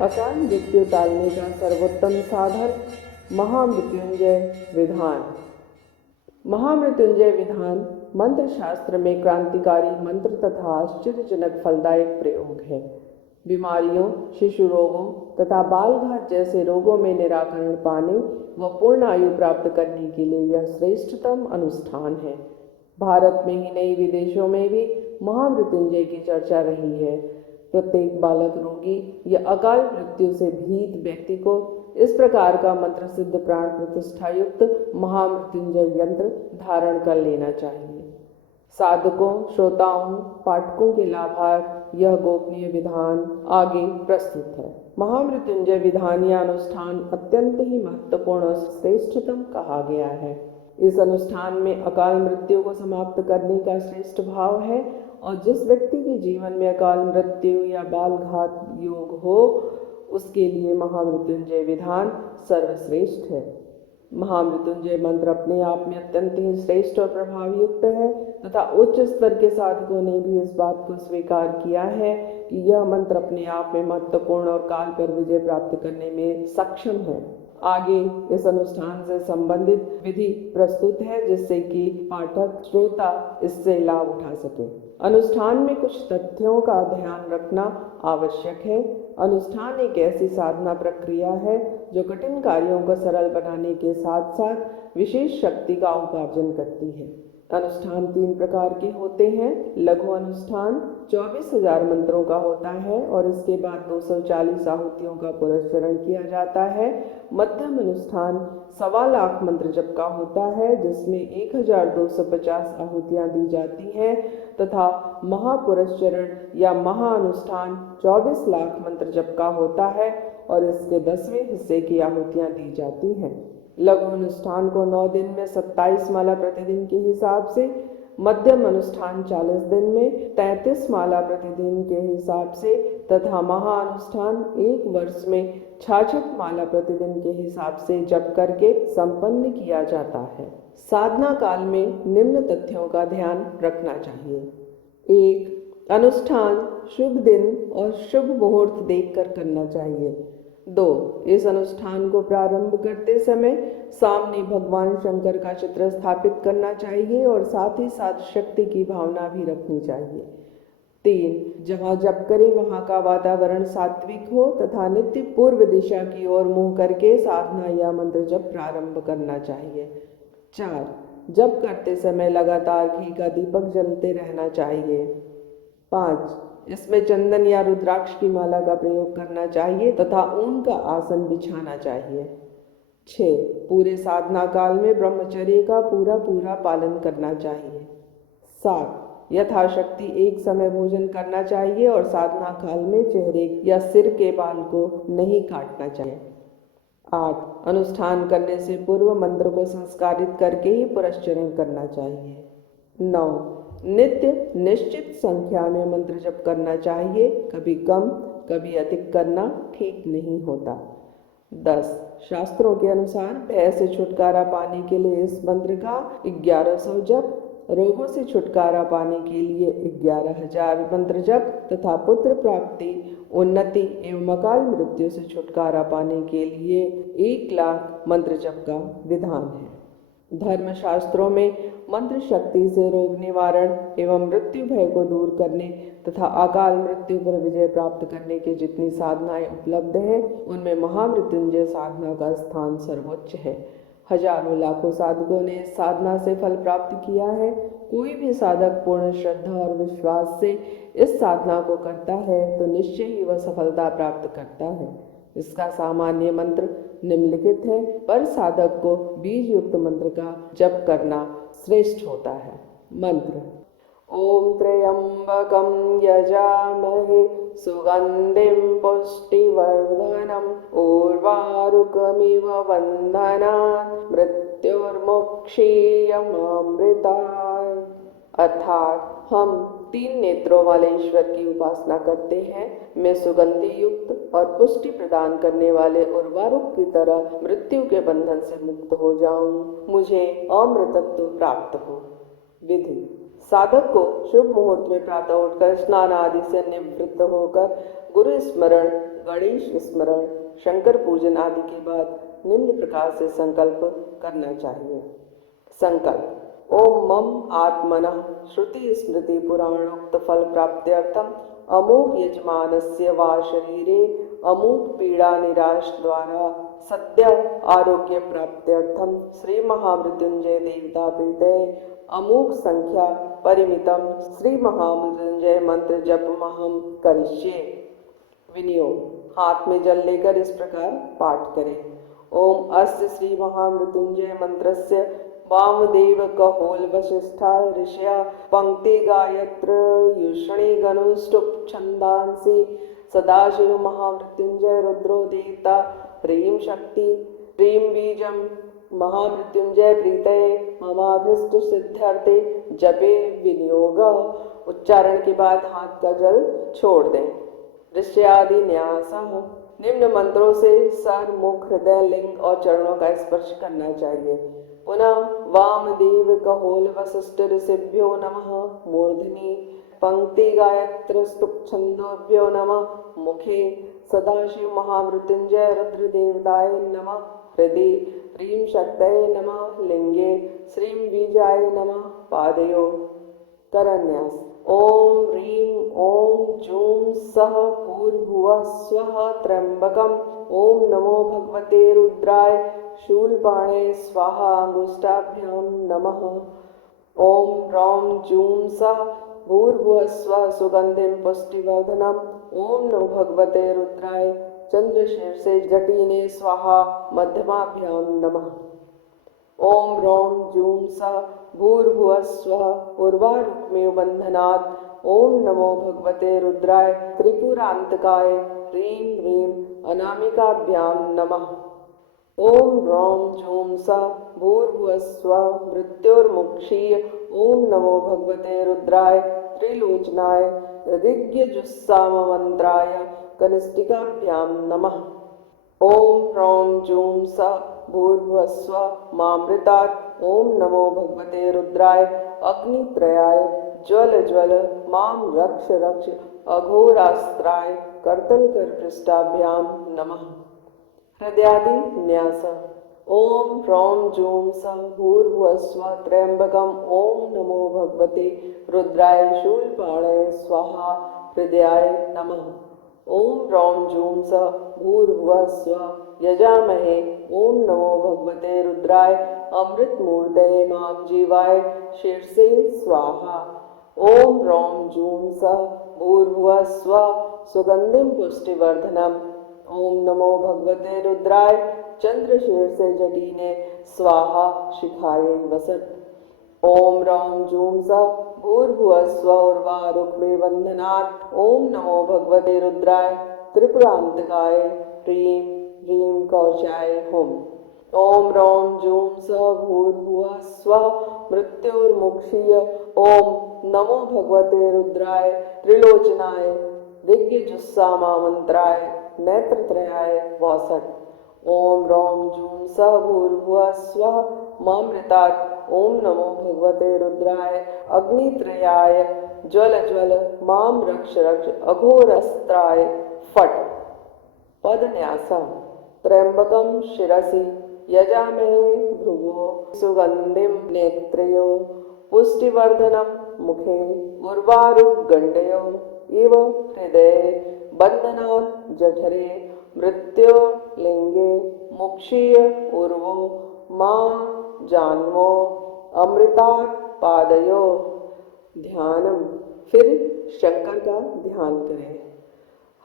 अकाल मृत्यु टालने का सर्वोत्तम साधन महामृत्युंजय विधान। महामृत्युंजय विधान मंत्र शास्त्र में क्रांतिकारी मंत्र तथा आश्चर्यजनक फलदायक प्रयोग है। बीमारियों, शिशु रोगों तथा बालघात जैसे रोगों में निराकरण पाने व पूर्ण आयु प्राप्त करने के लिए यह श्रेष्ठतम अनुष्ठान है। भारत में ही नहीं, विदेशों में भी महामृत्युंजय की चर्चा रही है। प्रत्येक बालक रोगी या अकाल मृत्यु से भीत व्यक्ति को इस प्रकार का मंत्र सिद्ध प्राण प्रतिष्ठा युक्त महामृत्युंजय यंत्र धारण कर लेना चाहिए। साधकों, श्रोताओं, पाठकों के लाभार्थ यह गोपनीय विधान आगे प्रस्तुत है। महामृत्युंजय विधान या अनुष्ठान अत्यंत ही महत्वपूर्ण और श्रेष्ठतम कहा गया है। इस अनुष्ठान में अकाल मृत्यु को समाप्त करने का श्रेष्ठ भाव है और जिस व्यक्ति के जीवन में अकाल मृत्यु या बालघात योग हो उसके लिए महामृत्युंजय विधान सर्वश्रेष्ठ है। महामृत्युंजय मंत्र अपने आप में अत्यंत ही श्रेष्ठ और प्रभावी युक्त है तथा उच्च स्तर के साधकों ने भी इस बात को स्वीकार किया है कि यह मंत्र अपने आप में महत्वपूर्ण और काल पर विजय प्राप्त करने में सक्षम है। आगे इस अनुष्ठान से संबंधित विधि प्रस्तुत है जिससे कि पाठक, श्रोता इससे लाभ उठा सके। अनुष्ठान में कुछ तथ्यों का ध्यान रखना आवश्यक है। अनुष्ठान एक ऐसी साधना प्रक्रिया है जो कठिन कार्यों को सरल बनाने के साथ साथ विशेष शक्ति का उपार्जन करती है। अनुष्ठान 3 प्रकार के होते हैं। लघु अनुष्ठान 24,000 मंत्रों का होता है और इसके बाद 240 आहुतियों का पुरस्चरण किया जाता है। मध्यम अनुष्ठान 1.25 लाख मंत्र जप का होता है जिसमें 1250 आहुतियाँ दी जाती हैं तथा महापुरस्चरण या महाअनुष्ठान 24 लाख मंत्र जप का होता है और इसके 10वें हिस्से की आहुतियाँ दी जाती हैं। लघु अनुष्ठान को 9 दिन में 27 माला प्रतिदिन के हिसाब से, मध्यम अनुष्ठान 40 दिन में 33 माला प्रतिदिन के हिसाब से तथा महाअनुष्ठान 1 वर्ष में 66 माला प्रतिदिन के हिसाब से जप करके संपन्न किया जाता है। साधना काल में निम्न तथ्यों का ध्यान रखना चाहिए। 1. अनुष्ठान शुभ दिन और शुभ मुहूर्त देखकर करना चाहिए। 2. इस अनुष्ठान को प्रारंभ करते समय सामने भगवान शंकर का चित्र स्थापित करना चाहिए और साथ ही साथ शक्ति की भावना भी रखनी चाहिए। 3. जहाँ जप करें वहाँ का वातावरण सात्विक हो तथा नित्य पूर्व दिशा की ओर मुंह करके साधना या मंत्र जप प्रारंभ करना चाहिए। 4. जप करते समय लगातार घी का दीपक जलते रहना चाहिए। 5. इसमें चंदन या रुद्राक्ष की माला का प्रयोग करना चाहिए तथा ऊन का आसन बिछाना चाहिए। 6. पूरे साधना काल में ब्रह्मचर्य का पूरा पालन करना चाहिए। 7. यथाशक्ति एक समय भोजन करना चाहिए और साधना काल में चेहरे या सिर के बाल को नहीं काटना चाहिए। 8. अनुष्ठान करने से पूर्व मंत्र को संस्कारित करके ही पुरस्चरण करना चाहिए। 9. नित्य निश्चित संख्या में मंत्र जप करना चाहिए, कभी कम कभी अधिक करना ठीक नहीं होता। 10. शास्त्रों के अनुसार भय से छुटकारा पाने के लिए इस मंत्र का 1100 जप, रोगों से छुटकारा पाने के लिए 11,000 मंत्र जप तथा पुत्र प्राप्ति, उन्नति एवं अकाल मृत्यु से छुटकारा पाने के लिए 1 लाख मंत्र जप का विधान है। धर्मशास्त्रों में मंत्र शक्ति से रोग निवारण एवं मृत्यु भय को दूर करने तथा अकाल मृत्यु पर विजय प्राप्त करने के जितनी साधनाएं उपलब्ध हैं उनमें महामृत्युंजय साधना का स्थान सर्वोच्च है। हजारों लाखों साधकों ने इस साधना से फल प्राप्त किया है। कोई भी साधक पूर्ण श्रद्धा और विश्वास से इस साधना को करता है तो निश्चय ही वह सफलता प्राप्त करता है। इसका सामान्य मंत्र निम्नलिखित है, पर साधक को बीज युक्त मंत्र का जप करना श्रेष्ठ होता है। मंत्र: ओम त्र्यंबकं यजामहे सुगंधिं पुष्टिवर्धनम् उर्वारुकमिव बन्धनात् मृत्युर्मुक्षीयमामृतात्। अर्थात हम 3 नेत्रों वाले ईश्वर की उपासना करते हैं। मैं सुगंधि युक्त और पुष्टि प्रदान करने वाले उर्वारुक की तरह मृत्यु के बंधन से मुक्त हो जाऊं, मुझे अमृतत्व प्राप्त हो। विधि: साधक को शुभ मुहूर्त में प्रातः उठकर स्नान आदि से निवृत्त होकर गुरु स्मरण, गणेश स्मरण, शंकर पूजन आदि के बाद निम्न प्रकार से संकल्प करना चाहिए। संकल्प। ओम मम आत्मनः श्रुति स्मृति पुराणोक्त फल प्राप्त्यर्थम अमोघ यजमानस्य वा शरीरे अमोघ पीड़ा निराश द्वारा सद्य आरोग्य प्राप्त्यर्थम श्री महामृत्युंजय देवता प्रीतये अमोघ संख्या परिमितम श्री महामृत्युंजय मंत्र जपमहम करिष्ये। विनियोग। हाथ में जल लेकर इस प्रकार पाठ करें। ओम अस्य श्री महामृत्युंजय मंत्रस्य वामदेव कहोल वशिष्ठा ऋषया पंक्ति गायत्र युषणी गनुष्टुप छंदांसी सदाशिव महामृत्युंजय रुद्रो देवता ह्रीं शक्ति ह्रीं बीजम महामृत्युंजय प्रीतये ममाभीष्ट सिद्ध्यर्थे जपे विनियोग। उच्चारण के बाद हाथ का जल छोड़ दें। ऋष्यादि न्यास। निम्न मंत्रों से सर, मुख, हृदय, लिंग और चरणों का स्पर्श करना चाहिए। पुनः वामदेव कहोल वशिष्ठ ऋषिभ्यो नमः मूर्धनि पंक्ति गायत्र स्तुप छंदोभ्यो नमः मुखे सदाशिव महामृत्युंजय रुद्र देवताय नमः हृदय ह्रीं शक्तये नमः लिंगे श्रीं बीजाय नमः पादयो। करन्यास। ओम ह्रीं ओम जूं सः भूर्भुवः स्वः त्र्यंबकम् ओम नमो भगवते रुद्राय शूलपाणे स्वाहा अंगुष्ठाभ्यां नमः। ओम ह्रौं जूं सः भूर्भुवः स्वः सुगंधिं पुष्टिवर्धनम् ओम नमो भगवते रुद्राय चंद्रशीर्षे जटीने स्वाहा मध्यमाभ्यां नमः। ओम ह्रौं जूं सः भूर्भुवः स्वः उर्वारुक्मिव बंधनात् ओम नमो भगवते रुद्राय त्रिपुरांतकाय ह्रीं ह्रीं अनामिकाभ्यां नमः। ओम ह्रौं जूं सः भूर्भुवः स्वः मृत्योर्मुक्षीय ओम नमो भगवते रुद्राय त्रिलोचनाय ऋग्यजुस्साममन्त्राय कनिष्ठिकाभ्यां नमः। ओम ह्रौं जूं सः भूर्भुवः स्वः मामृतात् ओम नमो भगवते रुद्राय अग्नित्रयाय ज्वल ज्वल माम रक्ष रक्ष अघोरास्त्राय कर्तनकर पृष्ठाभ्यां नमः। हृदयादि न्यास। ओम ह्रौं जूं सः भूर्भुवः स्वः त्र्यंबकम् ओम नमो भगवते रुद्राय शूलपाणये स्वाहा हृदयाय नमः। ओम ह्रौं जूं सः भूर्भुवः स्वः यजामहे ओम नमो भगवते रुद्राय अमृतमूर्तये मां जीवाय शीर्षे स्वाहा। ओम ह्रौं जूं सः भूर्भुवः स्वः सुगंधिं पुष्टिवर्धनम् ओम नमो भगवते रुद्राय चंद्रशीर्षे जटीने स्वाहा शिखायै वसत्। ओम ह्रौं जूं सः भूर्भुवः स्वः उर्वारुक्मे बंधनात् ओम नमो भगवते रुद्राय त्रिपुरांतकाय ह्रीं ह्रीं कौशाय हुम। ओम ह्रौं जूं सः भूर्भुवः स्वः मृत्योर्मुक्षीय ओम नमो भगवते रुद्राय त्रिलोचनाय ऋग्यजुस्साममन्त्राय नेत्रत्रयाय वसत्। ओम ह्रौं जूं सः भूर्भुवः स्वः मामृतात् ओम नमो भगवते रुद्राय अग्नित्रयाय ज्वल ज्वल माम रक्ष रक्ष अघोरस्त्राय फट्। पदन्यास। त्र्यंबकं शिरसि यजामहे भ्रुवो सुगंधिं नेत्रयो पुष्टिवर्धनं मुखे उर्वारुकगण्डयो इव हृदये बंधनात् जठरे मृत्योर्लिंगे मुक्षीय उर्वो मां जान्वो अमृतात् पादयो। ध्यानम। फिर शंकर का ध्यान करें।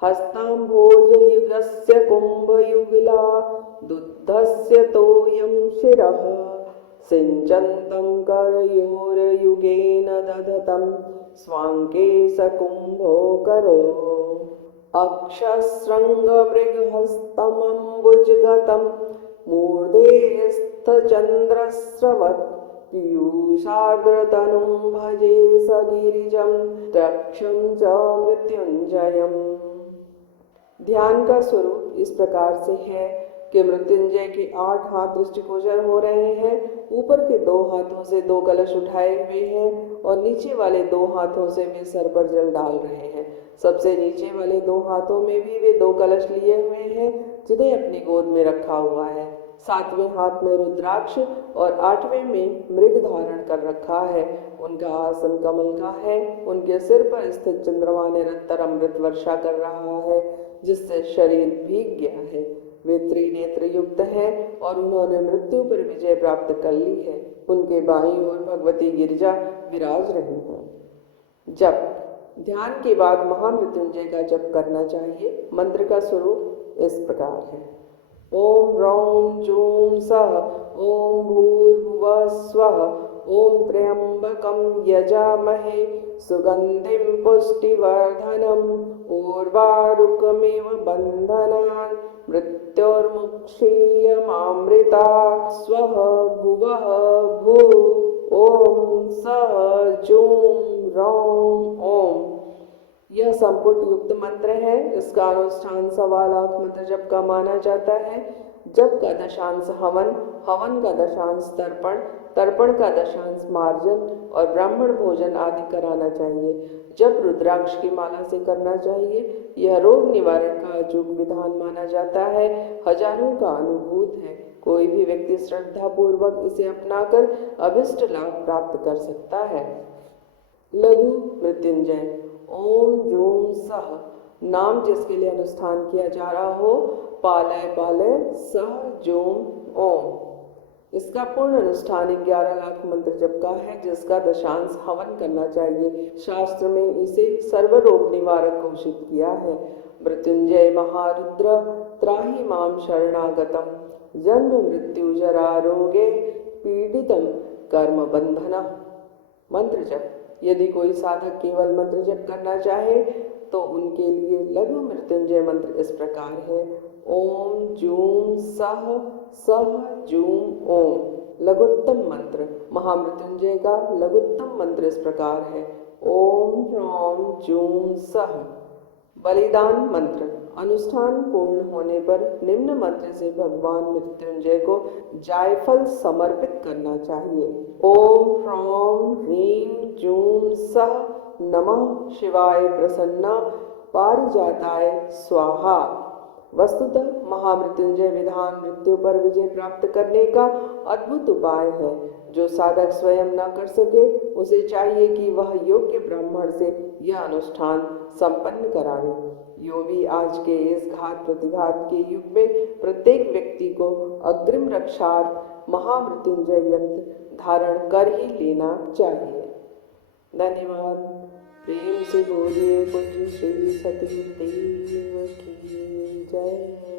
हस्ताम्भोजयुगस्य कुम्भयुगला दुग्धस्य तोयं शिरः सिञ्चन्तं करयोर्युगेन दधतं स्वाङ्के सकुम्भो करो। अक्षस्रङ्गमृगहस्तमम्बुजगतं मूर्धे स्थचन्द्रस्रवत् पीयूषार्द्रतनुं भजे सगिरिजं दक्षं च मृत्युंजयम्। ध्यान का स्वरूप इस प्रकार से है कि मृत्युंजय के 8 हाथ दृष्टिगोचर हो रहे हैं। ऊपर के 2 हाथों से 2 कलश उठाए हुए हैं और नीचे वाले 2 हाथों से वे सर पर जल डाल रहे हैं। सबसे नीचे वाले 2 हाथों में भी वे 2 कलश लिए हुए हैं जिन्हें अपनी गोद में रखा हुआ है। 7वें हाथ में रुद्राक्ष और 8वें में मृग धारण कर रखा है। उनका आसन कमल का है। उनके सिर पर स्थित चंद्रमा निरंतर अमृत वर्षा कर रहा है जिससे शरीर भीग गया है। वे त्रिनेत्र युक्त हैं और उन्होंने मृत्यु पर विजय प्राप्त कर ली है। उनके बाईं ओर भगवती गिरिजा विराज रही हैं। जप ध्यान के बाद महामृत्युंजय का जप करना चाहिए। मंत्र का स्वरूप इस प्रकार है। ओम रौं जूं सः ओम भूर्भुवः स्वः ओम त्र्यंबकं यजामहे सुगंधिं पुष्टिवर्धनम् उर्वारुकमिव बन्धनान् मृत्योर्मुक्षीयमामृतात् स्वः भुवः भू ओम सः जूं रौं ओम। यह संपुट युक्त मंत्र है। इसका अनुष्ठान 1.25 लाख मंत्र जप का माना जाता है। जप का दशांश हवन, हवन का दशांश तर्पण, तर्पण का दशांश मार्जन और ब्राह्मण भोजन आदि कराना चाहिए। जप रुद्राक्ष की माला से करना चाहिए। यह रोग निवारण का अचूक विधान माना जाता है। हजारों का अनुभूत है। कोई भी व्यक्ति श्रद्धा पूर्वक इसे अपनाकर अभिष्ट लाभ प्राप्त कर सकता है। लघु मृत्युंजय ओम जूं सः नाम जिसके लिए अनुष्ठान किया जा रहा हो। पालय पालय सः जूं ओम। इसका पूर्ण अनुष्ठान 11 लाख मंत्र जप का है जिसका दशांश हवन करना चाहिए। शास्त्र में इसे सर्वरोग निवारक घोषित किया है। मृत्युंजय महारुद्र त्राहि माम शरणागतम जन्म मृत्यु जरा रोगे पीड़ितम कर्म बंधना। मंत्र जप यदि कोई साधक केवल मंत्र जप करना चाहे तो उनके लिए लघु मृत्युंजय मंत्र इस प्रकार है। ओम जूं सः सः जूं ओम। लघुत्तम मंत्र महामृत्युंजय का लघुत्तम मंत्र इस प्रकार है। ओम ह्रौं जूं सः। बलिदान मंत्र अनुष्ठान पूर्ण होने पर निम्न मंत्र से भगवान मृत्युंजय को जायफल समर्पित करना चाहिए। ओम ह्रौं ह्रीं जूं सः नमः शिवाय प्रसन्ना पारिजाताय स्वाहा। वस्तुतः महामृत्युंजय विधान मृत्यु पर विजय प्राप्त करने का अद्भुत उपाय है। जो साधक स्वयं न कर सके उसे चाहिए कि वह योग्य ब्राह्मण से यह अनुष्ठान संपन्न करावे। यो भी आज के इस घात प्रतिघात के युग में प्रत्येक व्यक्ति को अग्रिम रक्षार्थ महामृत्युंजय यंत्र धारण कर ही लेना चाहिए। धन्यवाद। प्रेम से बोलिए पूज्य श्री सतगुरुदेव की जय।